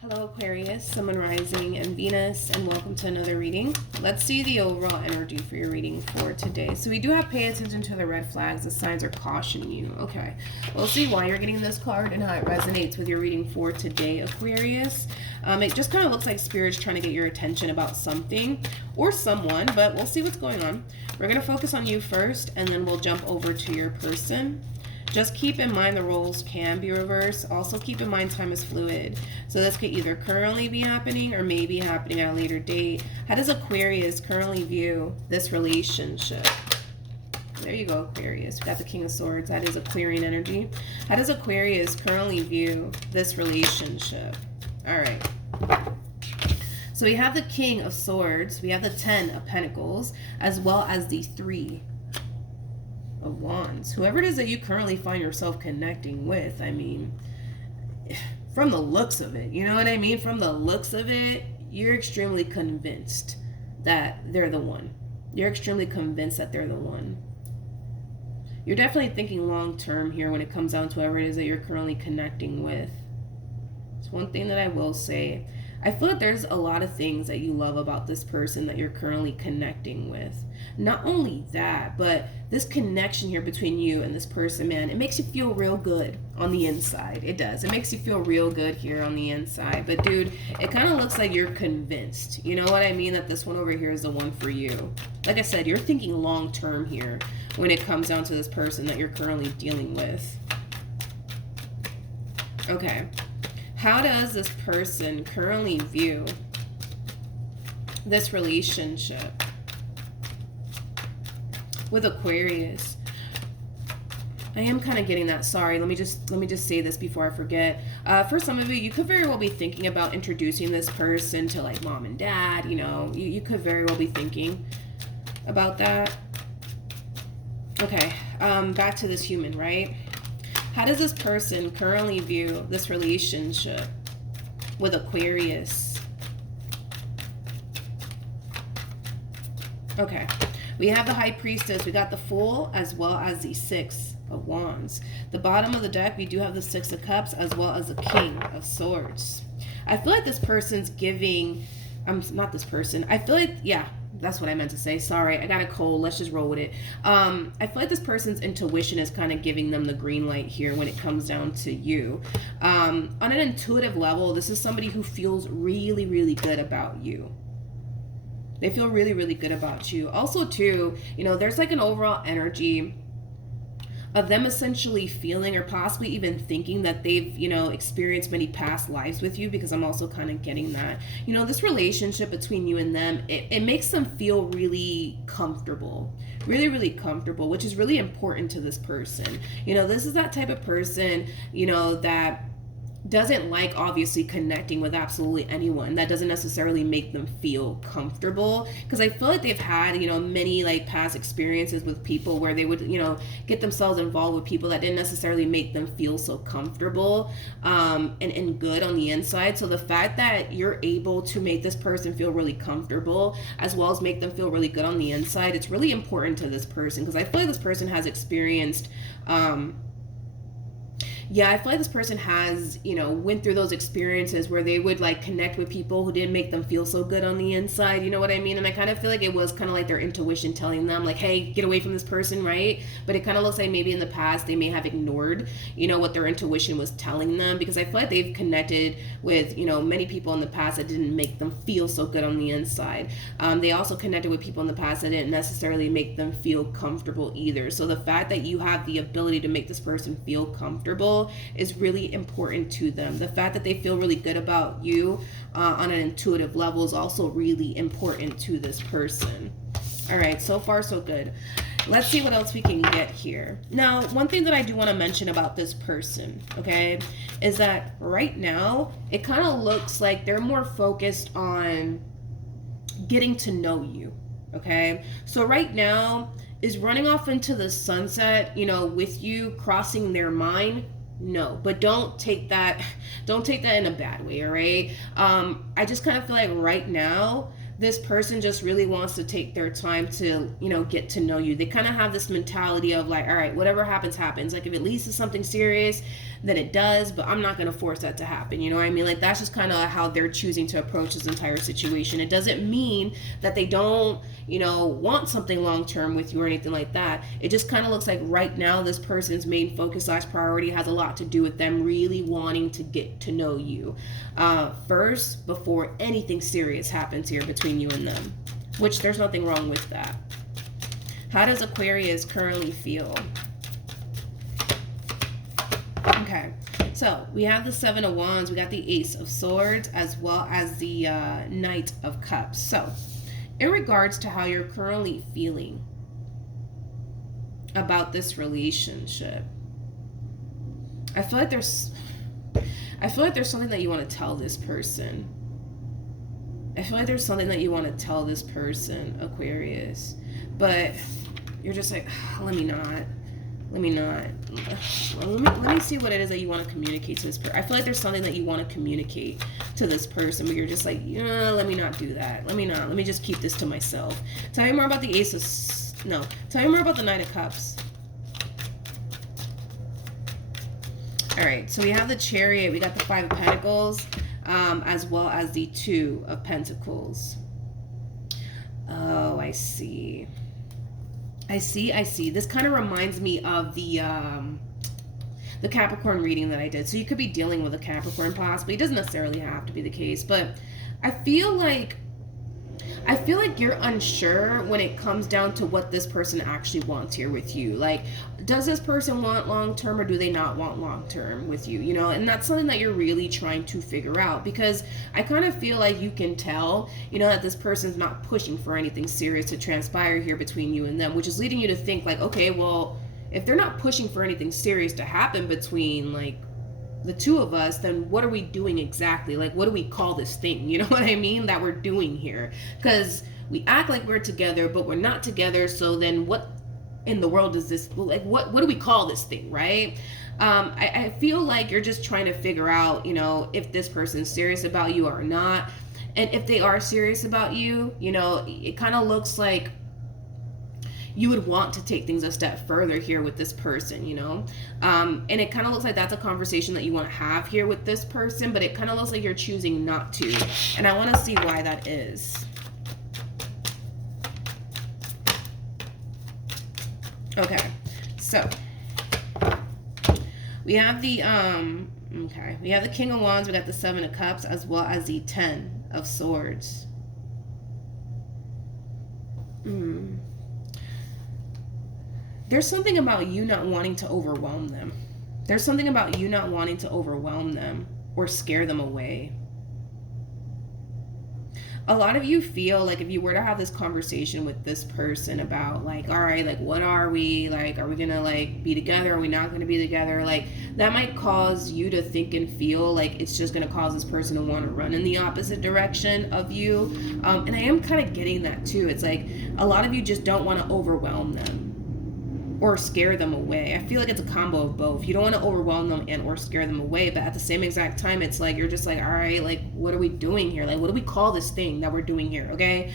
Hello Aquarius, Sun, Moon, Rising, and Venus, and welcome to another reading. Let's see the overall energy for your reading for today. So we do have pay attention to the red flags. The signs are cautioning you. Okay, we'll see why you're getting this card and how it resonates with your reading for today, Aquarius. It just kind of looks like Spirit's trying to get your attention about something or someone, but we'll see what's going on. We're going to focus on you first, and then we'll jump over to your person. Just keep in mind the roles can be reversed. Also keep in mind time is fluid. So this could either currently be happening or maybe happening at a later date. How does Aquarius currently view this relationship? There you go, Aquarius. We got the King of Swords. That is Aquarian energy. How does Aquarius currently view this relationship? All right. So we have the King of Swords. We have the 10 of Pentacles, as well as the 3 of Wands. Whoever it is that you currently find yourself connecting with, I mean, from the looks of it, you know what I mean? From the looks of it, you're extremely convinced that they're the one. You're extremely convinced that they're the one. You're definitely thinking long term here when it comes down to whoever it is that you're currently connecting with. It's one thing that I will say. I feel like there's a lot of things that you love about this person that you're currently connecting with. Not only that, but this connection here between you and this person, man, it makes you feel real good on the inside. It does. It makes you feel real good here on the inside. But dude, it kind of looks like you're convinced. You know what I mean? That this one over here is the one for you. Like I said, you're thinking long term here when it comes down to this person that you're currently dealing with. Okay. How does this person currently view this relationship with Aquarius? I am kind of getting that. Sorry, let me just say this before I forget. For some of you, you could very well be thinking about introducing this person to like mom and dad. You know, you could very well be thinking about that. Okay, back to this human, right? How does this person currently view this relationship with Aquarius? Okay, we have the High Priestess, we got the Fool, as well as the 6 of Wands. The bottom of the deck, we do have the 6 of Cups, as well as the King of Swords. I feel like this person's giving, not this person, I feel like, yeah, that's what I meant to say. Sorry, I got a cold. Let's just roll with it. I feel like this person's intuition is kind of giving them the green light here when it comes down to you. On an intuitive level, this is somebody who feels really, really good about you. They feel really, really good about you. Also, too, you know, there's like an overall energy of them essentially feeling or possibly even thinking that they've, you know, experienced many past lives with you, because I'm also kind of getting that. You know, this relationship between you and them, it makes them feel really comfortable. Really, really comfortable, which is really important to this person. You know, this is that type of person, you know, that doesn't like obviously connecting with absolutely anyone. That doesn't necessarily make them feel comfortable, because I feel like they've had, you know, many like past experiences with people where they would, you know, get themselves involved with people that didn't necessarily make them feel so comfortable and good on the inside. So the fact that you're able to make this person feel really comfortable as well as make them feel really good on the inside, it's really important to this person, because I feel like this person has experienced I feel like this person has, you know, went through those experiences where they would like connect with people who didn't make them feel so good on the inside, you know what I mean? And I kind of feel like it was kind of like their intuition telling them like, hey, get away from this person, right? But it kind of looks like maybe in the past they may have ignored, you know, what their intuition was telling them, because I feel like they've connected with, you know, many people in the past that didn't make them feel so good on the inside. They also connected with people in the past that didn't necessarily make them feel comfortable either. So the fact that you have the ability to make this person feel comfortable is really important to them. The fact that they feel really good about you on an intuitive level is also really important to this person. All right, so far so good. Let's see what else we can get here. Now, one thing that I do want to mention about this person, okay, is that right now it kind of looks like they're more focused on getting to know you, okay? So right now is running off into the sunset, you know, with you crossing their mind. No, but don't take that in a bad way, all right? I just kind of feel like right now this person just really wants to take their time to, you know, get to know you. They kind of have this mentality of like, all right, whatever happens, happens. Like, if it leads to something serious, then it does, but I'm not going to force that to happen. You know what I mean? Like, that's just kind of how they're choosing to approach this entire situation. It doesn't mean that they don't, you know, want something long term with you or anything like that. It just kind of looks like right now this person's main focus / priority has a lot to do with them really wanting to get to know you first before anything serious happens here between you and them, which there's nothing wrong with that. How does Aquarius currently feel? Okay, so we have the Seven of Wands, we got the Ace of Swords, as well as the Knight of Cups. So in regards to how you're currently feeling about this relationship, I feel like there's something that you want to tell this person. I feel like there's something that you want to tell this person, Aquarius, but you're just like, let me see what it is that you want to communicate to this person. I feel like there's something that you want to communicate to this person, but you're just like, yeah, let me not do that. Let me just keep this to myself. Tell me more about the tell me more about the Knight of Cups. All right, so we have the Chariot, we got the Five of Pentacles, as well as the Two of Pentacles. Oh, I see. This kind of reminds me of the Capricorn reading that I did. So you could be dealing with a Capricorn possibly. It doesn't necessarily have to be the case, but I feel like you're unsure when it comes down to what this person actually wants here with you. Like, does this person want long-term or do they not want long-term with you? You know, and that's something that you're really trying to figure out, because I kind of feel like you can tell, you know, that this person's not pushing for anything serious to transpire here between you and them, which is leading you to think like, okay, well, if they're not pushing for anything serious to happen between like the two of us, then what are we doing exactly? Like, what do we call this thing? You know what I mean? That we're doing here. Because we act like we're together, but we're not together. So then what in the world is this? Like, what do we call this thing, right? I feel like you're just trying to figure out, you know, if this person's serious about you or not. And if they are serious about you, you know, it kind of looks like you would want to take things a step further here with this person, you know? And it kind of looks like that's a conversation that you want to have here with this person, but it kind of looks like you're choosing not to. And I want to see why that is. Okay, so we have the we have the King of Wands, we got the Seven of Cups, as well as the Ten of Swords. There's something about you not wanting to overwhelm them. There's something about you not wanting to overwhelm them or scare them away. A lot of you feel like if you were to have this conversation with this person about like, all right, like, what are we? Like, are we going to like be together? Are we not going to be together? Like, that might cause you to think and feel like it's just going to cause this person to want to run in the opposite direction of you. And I am kind of getting that too. It's like a lot of you just don't want to overwhelm them or scare them away. I feel like it's a combo of both. You don't want to overwhelm them and or scare them away, but at the same exact time, it's like you're just like, all right, like, what are we doing here? Like, what do we call this thing that we're doing here? Okay,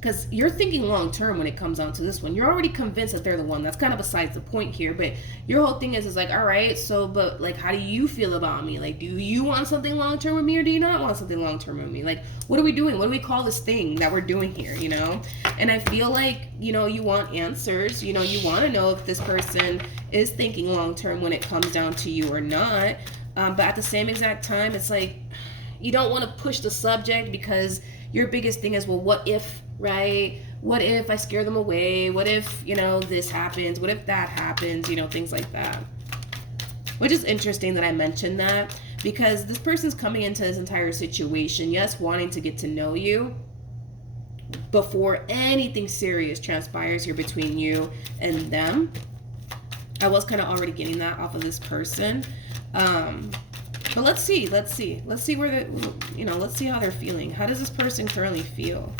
because you're thinking long term when it comes down to this one. You're already convinced that they're the one. That's kind of besides the point here, but your whole thing is like, all right, so but like, how do you feel about me? Like, do you want something long term with me or do you not want something long term with me? Like, what are we doing? What do we call this thing that we're doing here, you know? And I feel like, you know, you want answers. You know, you want to know if this person is thinking long term when it comes down to you or not. But at the same exact time, it's like you don't want to push the subject because your biggest thing is, well, what if, right? What if I scare them away? What if, you know, this happens? What if that happens? You know, things like that. Which is interesting that I mentioned that, because this person's coming into this entire situation, yes, wanting to get to know you before anything serious transpires here between you and them. I was kind of already getting that off of this person. But let's see where the, you know, let's see how they're feeling. How does this person currently feel?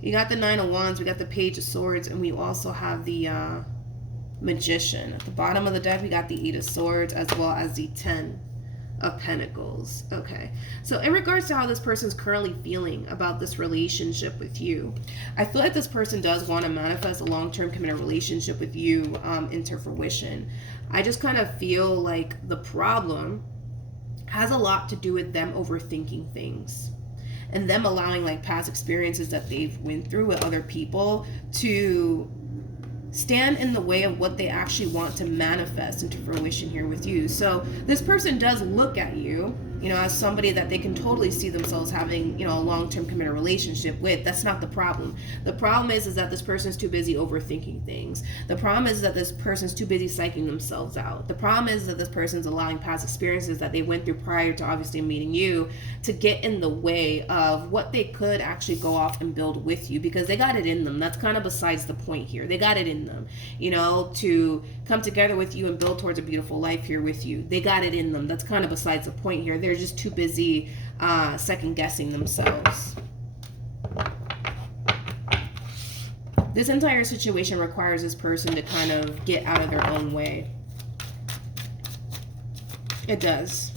You got the Nine of Wands, we got the Page of Swords, and we also have the Magician. At the bottom of the deck, we got the 8 of Swords as well as the 10 of Pentacles. Okay, so in regards to how this person's currently feeling about this relationship with you, I feel like this person does want to manifest a long-term committed relationship with you into fruition. I just kind of feel like the problem has a lot to do with them overthinking things and them allowing like past experiences that they've went through with other people to stand in the way of what they actually want to manifest into fruition here with you. So this person does look at you, you know, as somebody that they can totally see themselves having, you know, a long-term committed relationship with. That's not the problem. The problem is that this person's too busy overthinking things. The problem is that this person's too busy psyching themselves out. The problem is that this person's allowing past experiences that they went through prior to obviously meeting you to get in the way of what they could actually go off and build with you, because they got it in them. That's kind of besides the point here. They got it in them, you know, to come together with you and build towards a beautiful life here with you. They got it in them. That's kind of besides the point here. They're just too busy second guessing themselves. This entire situation requires this person to kind of get out of their own way. It does.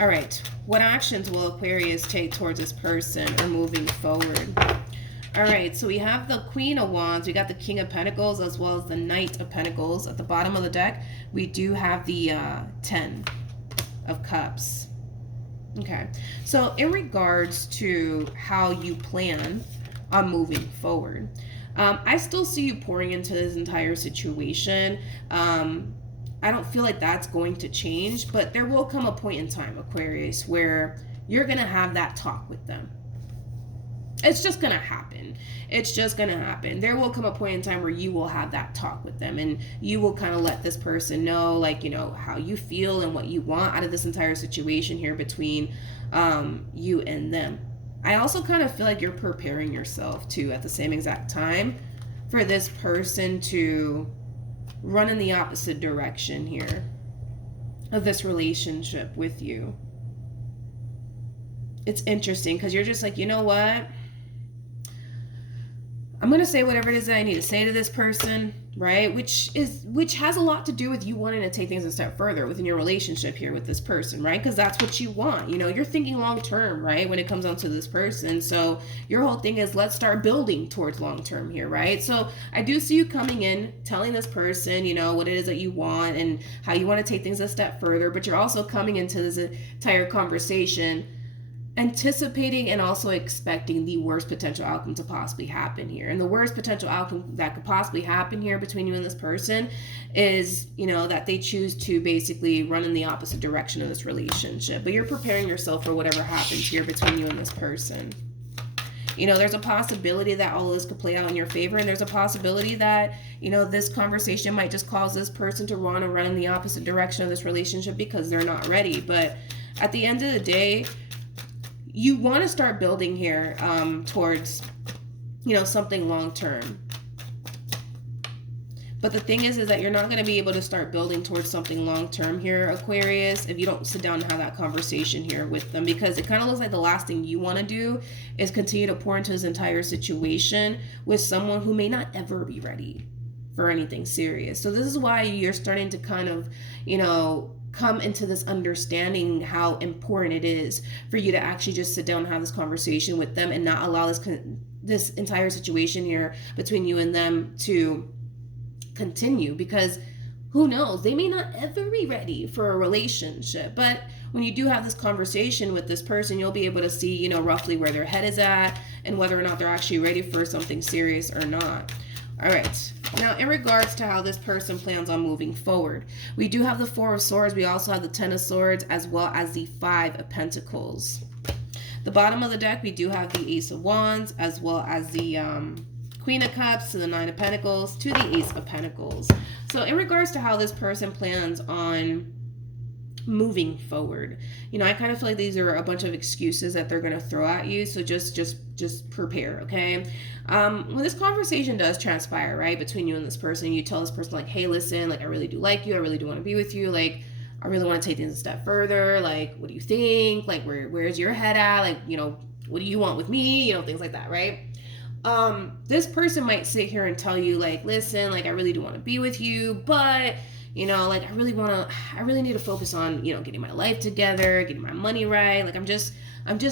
All right. What actions will Aquarius take towards this person or moving forward? All right, so we have the Queen of Wands, we got the King of Pentacles, as well as the Knight of Pentacles. At the bottom of the deck, we do have the 10 of Cups. Okay, so in regards to how you plan on moving forward, I still see you pouring into this entire situation. I don't feel like that's going to change, but there will come a point in time, Aquarius, where you're going to have that talk with them. It's just going to happen. It's just going to happen. There will come a point in time where you will have that talk with them, and you will kind of let this person know, like, you know, how you feel and what you want out of this entire situation here between you and them. I also kind of feel like you're preparing yourself too at the same exact time for this person to run in the opposite direction here of this relationship with you. It's interesting because you're just like, you know what? I'm going to say whatever it is that I need to say to this person, right? Which has a lot to do with you wanting to take things a step further within your relationship here with this person, right? Because that's what you want. You know, you're thinking long term, right? When it comes down to this person. So your whole thing is, let's start building towards long term here, right? So I do see you coming in, telling this person, you know, what it is that you want and how you want to take things a step further. But you're also coming into this entire conversation anticipating and also expecting the worst potential outcome to possibly happen here. And the worst potential outcome that could possibly happen here between you and this person is, you know, that they choose to basically run in the opposite direction of this relationship. But you're preparing yourself for whatever happens here between you and this person. You know, there's a possibility that all of this could play out in your favor, and there's a possibility that, you know, this conversation might just cause this person to want to run in the opposite direction of this relationship because they're not ready. But at the end of the day, you want to start building here towards, you know, something long term. But the thing is that you're not going to be able to start building towards something long term here, Aquarius, if you don't sit down and have that conversation here with them, because it kind of looks like the last thing you want to do is continue to pour into this entire situation with someone who may not ever be ready for anything serious. So this is why you're starting to kind of, you know, come into this understanding how important it is for you to actually just sit down and have this conversation with them and not allow this entire situation here between you and them to continue, because who knows, they may not ever be ready for a relationship. But when you do have this conversation with this person, you'll be able to see, you know, roughly where their head is at and whether or not they're actually ready for something serious or not. All right. Now, in regards to how this person plans on moving forward, we do have the 4 of Swords. We also have the 10 of Swords, as well as the 5 of Pentacles. The bottom of the deck, we do have the Ace of Wands, as well as the Queen of Cups to the 9 of Pentacles to the Ace of Pentacles. So in regards to how this person plans on moving forward, you know, I kind of feel like these are a bunch of excuses that they're going to throw at you. So just prepare, okay? When this conversation does transpire, right, between you and this person, you tell this person, like, hey, listen, like, I really do like you. I really do want to be with you. Like, I really want to take things a step further. Like, what do you think? Like, where's your head at? Like, you know, what do you want with me? You know, things like that, right? This person might sit here and tell you, like, listen, like, I really do want to be with you, but like, I really need to focus on, getting my life together, getting my money right. Like, I'm just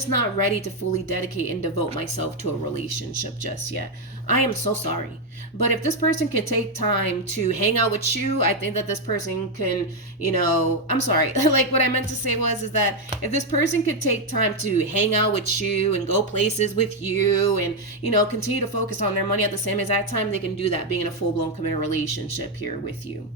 not ready to fully dedicate and devote myself to a relationship just yet. I am so sorry. But if this person can take time to hang out with you, I think that this person can, I'm sorry. Like, what I meant to say is that if this person could take time to hang out with you and go places with you and, continue to focus on their money at the same exact time, they can do that being in a full-blown committed relationship here with you.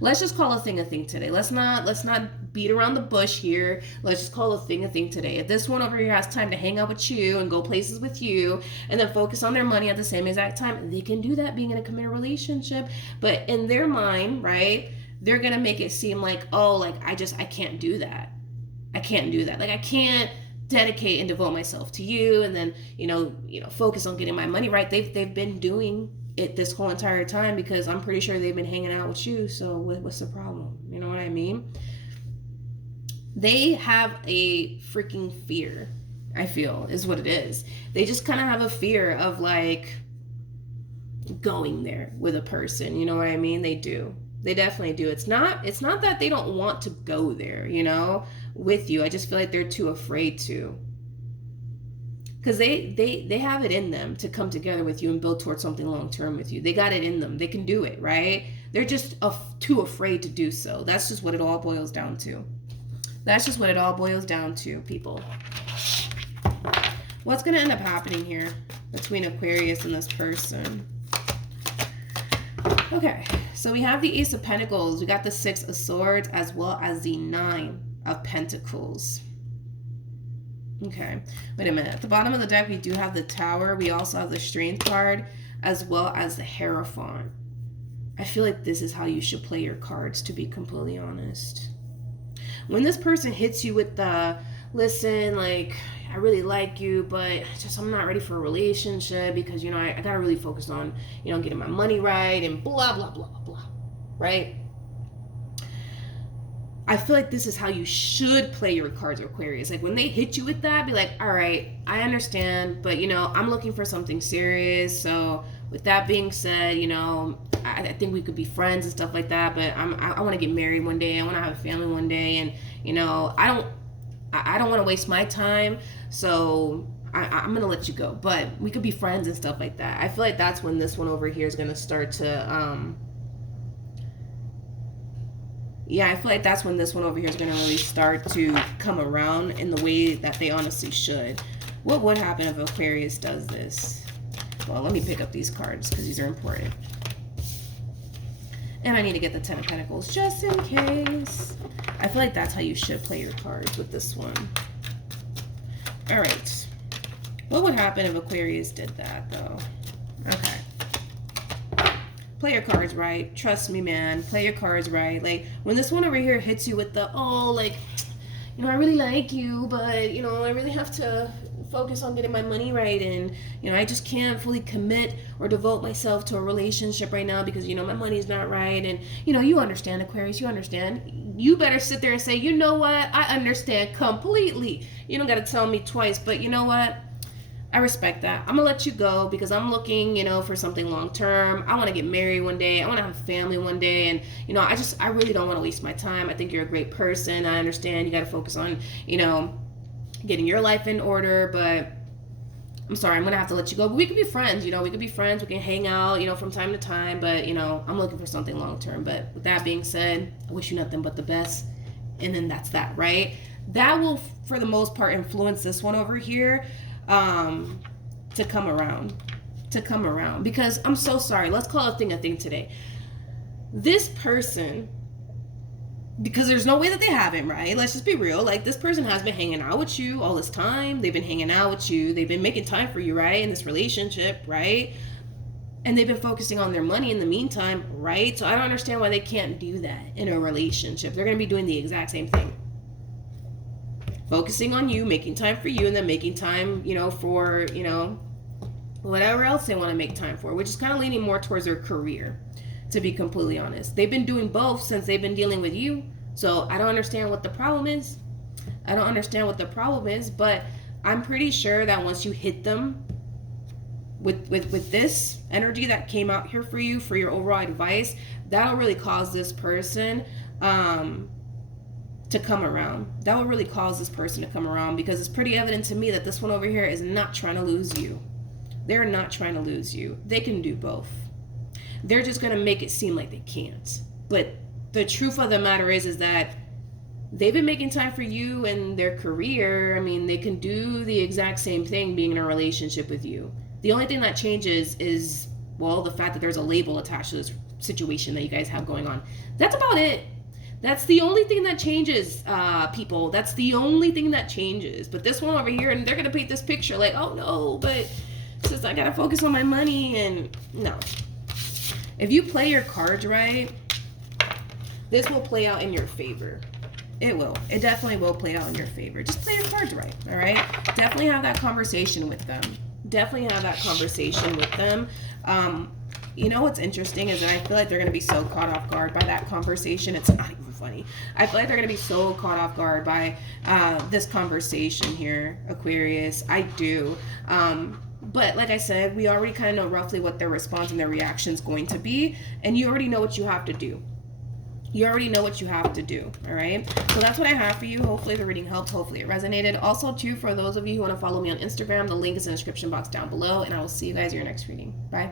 Let's just call a thing today. Let's not beat around the bush here. Let's just call a thing today. If this one over here has time to hang out with you and go places with you and then focus on their money at the same exact time, they can do that being in a committed relationship. But in their mind, right, they're going to make it seem like, oh, like, I can't do that. I can't do that. Like, I can't dedicate and devote myself to you and then, focus on getting my money right. They've been doing it this whole entire time because I'm pretty sure they've been hanging out with you. So what's the problem? You know what I mean? They have a freaking fear, I feel, is what it is. They just kind of have a fear of, like, going there with a person. You know what I mean? They do. They definitely do. It's not that they don't want to go there, with you. I just feel like they're too afraid to. Because they have it in them to come together with you and build towards something long-term with you. They got it in them. They can do it, right? They're just too afraid to do so. That's just what it all boils down to. That's just what it all boils down to, people. What's going to end up happening here between Aquarius and this person? Okay, so we have the Ace of Pentacles. We got the Six of Swords as well as the Nine of Pentacles. Okay, wait a minute. At the bottom of the deck, we do have the Tower. We also have the Strength card as well as the Hierophant. I feel like this is how you should play your cards, to be completely honest. When this person hits you with the, listen, like, I really like you, but I'm not ready for a relationship because, I gotta really focus on, getting my money right and blah, blah, blah, blah, right? I feel like this is how you should play your cards, Aquarius. Like, when they hit you with that, be like, all right, I understand, but, I'm looking for something serious. So with that being said, I think we could be friends and stuff like that, but I want to get married one day. I want to have a family one day. And, I don't want to waste my time. So I'm going to let you go, but we could be friends and stuff like that. I feel like that's when this one over here is going to start to, I feel like that's when this one over here is going to really start to come around in the way that they honestly should. What would happen if Aquarius does this? Well, let me pick up these cards because these are important. And I need to get the Ten of Pentacles just in case. I feel like that's how you should play your cards with this one. All right. What would happen if Aquarius did that, though? Okay. Play your cards right. Trust me, man. Play your cards right. Like, when this one over here hits you with the, oh, like, I really like you, but, I really have to focus on getting my money right, and, I just can't fully commit or devote myself to a relationship right now because, my money's not right, and, you understand, Aquarius, you understand. You better sit there and say, you know what, I understand completely. You don't got to tell me twice, but you know what? I respect that. I'm gonna let you go because I'm looking, for something long term. I want to get married one day. I want to have a family one day, and I really don't want to waste my time. I think you're a great person. I understand you got to focus on, getting your life in order. But I'm sorry, I'm gonna have to let you go. But we could be friends. We could be friends. We can hang out, from time to time. But I'm looking for something long term. But with that being said, I wish you nothing but the best. And then that's that, right? That will, for the most part, influence this one over here. To come around because I'm so sorry. Let's call a thing today. This person, because there's no way that they haven't, right? Let's just be real. Like, this person has been hanging out with you all this time. They've been hanging out with you. They've been making time for you, right? In this relationship, right? And they've been focusing on their money in the meantime, right? So I don't understand why they can't do that in a relationship. They're going to be doing the exact same thing. Focusing on you, making time for you, and then making time, for, whatever else they want to make time for, which is kind of leaning more towards their career, to be completely honest. They've been doing both since they've been dealing with you. So I don't understand what the problem is. But I'm pretty sure that once you hit them with this energy that came out here for you, for your overall advice, that'll really cause this person to come around. That will really cause this person to come around, because it's pretty evident to me that this one over here is not trying to lose you. They're not trying to lose you. They can do both. They're just going to make it seem like they can't. But the truth of the matter is that they've been making time for you and their career. I mean, they can do the exact same thing being in a relationship with you. The only thing that changes is, well, the fact that there's a label attached to this situation that you guys have going on. That's about it. That's the only thing that changes, people. That's the only thing that changes. But this one over here, and they're going to paint this picture like, oh no, but since I got to focus on my money, and no. If you play your cards right, this will play out in your favor. It will. It definitely will play out in your favor. Just play your cards right, all right? Definitely have that conversation with them. Definitely have that conversation with them. You know what's interesting is that I feel like they're going to be so caught off guard by that conversation. It's not even funny. I feel like they're going to be so caught off guard by this conversation here, Aquarius. I do. But like I said, we already kind of know roughly what their response and their reaction is going to be. And you already know what you have to do. You already know what you have to do, all right? So that's what I have for you. Hopefully the reading helped. Hopefully it resonated. Also, too, for those of you who want to follow me on Instagram, the link is in the description box down below. And I will see you guys in your next reading. Bye.